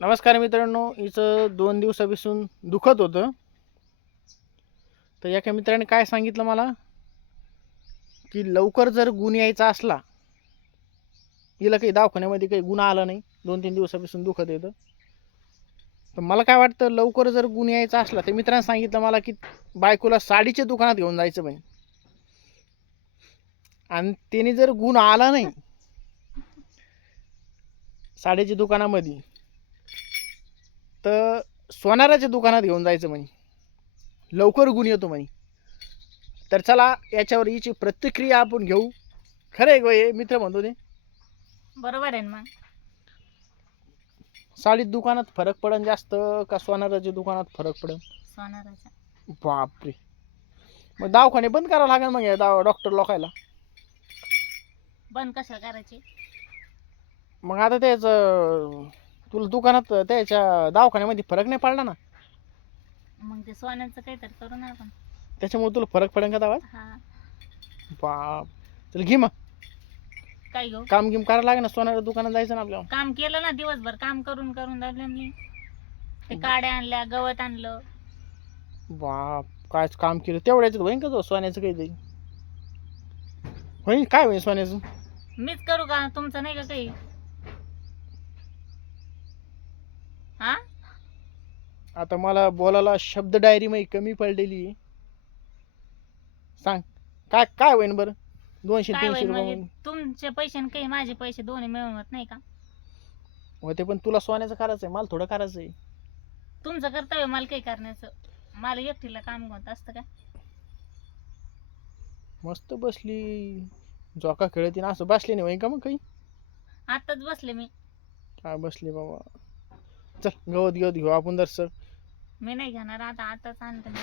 नमस्कार मित्रांनो हिचं दोन दिवसापासून दुखत होतं. तर एका मित्राने काय सांगितलं मला? की लवकर जर गुण यायचा असला हिला काही दवाखान्यामध्ये काही गुण आला नाही दोन तीन दिवसापासून दुखत येतं. तर मला काय वाटतं लवकर जर गुण यायचा असला तर मित्रांनी सांगितलं मला की बायकोला साडीच्या दुकानात घेऊन जायचं म्हणे आणि त्याने जर गुण आला नाही साडीच्या दुकानामध्ये तर सोनाराच्या दुकानात घेऊन जायचं म्हणे. लवकर गुण येतो म्हणे. तर चला याच्यावर हिची प्रतिक्रिया आपण घेऊ. खरं आहे गं हे मित्र म्हणतो ते. बरोबर आहे ना मग. साडीत दुकानात फरक पडन जास्त का सोनाराच्या दुकानात फरक पडन? सोनाराचा. बापरे. मग दवाखाने बंद करावं लागेल मग या दाव डॉक्टर लोकायला. बंद कशाला करायची? मग आता त्याचं तुला दुकानात त्याच्या दवाखान्यामध्ये फरक नाही पडला ना? मग ते सोन्याचं काहीतरी करू ना आपण. त्याच्यामुळे तुला फरक पडेल का दावात हा. बाप. चल घे मग. काय घेऊ काम गिम करायला लागेल ना सोनाराच्या दुकानात जायचं ना आपल्याला. काम केलं ना दिवसभर काम करून करून झालं मी. ते काड्या आणल्या गवत आणलं. बाप काय काम केलं. तेवढ्याच होईन का तो सोन्याचं काही तरी होईन काय होईन सोन्याचं? मीच करू का? तुमचं नाही का काही हा आता मला बोलायला शब्द डायरी मध्ये कमी पडलेली. सांग काय काय होईन बरं? दोनशे काय तीनशे होईल रुपये म्हणजे तुमचे पैसे आणि काही माझे पैसे दोन्ही मिळून होत नाही का? होते पण तुला सोन्याचं करायचं आहे मला थोडं करायचं आहे तुमचं कर्तव्य मला काही करण्याचं. मला एकटीला काम होत असतं का? मस्त बसली. झोका खेळती ना असं बसली नाही होईन का मग काही? आताच बसले मी. काय बसली बाबा. चल गवत गवत घेऊ आपण जर मी नाही घेणार आता आताच आणतो मी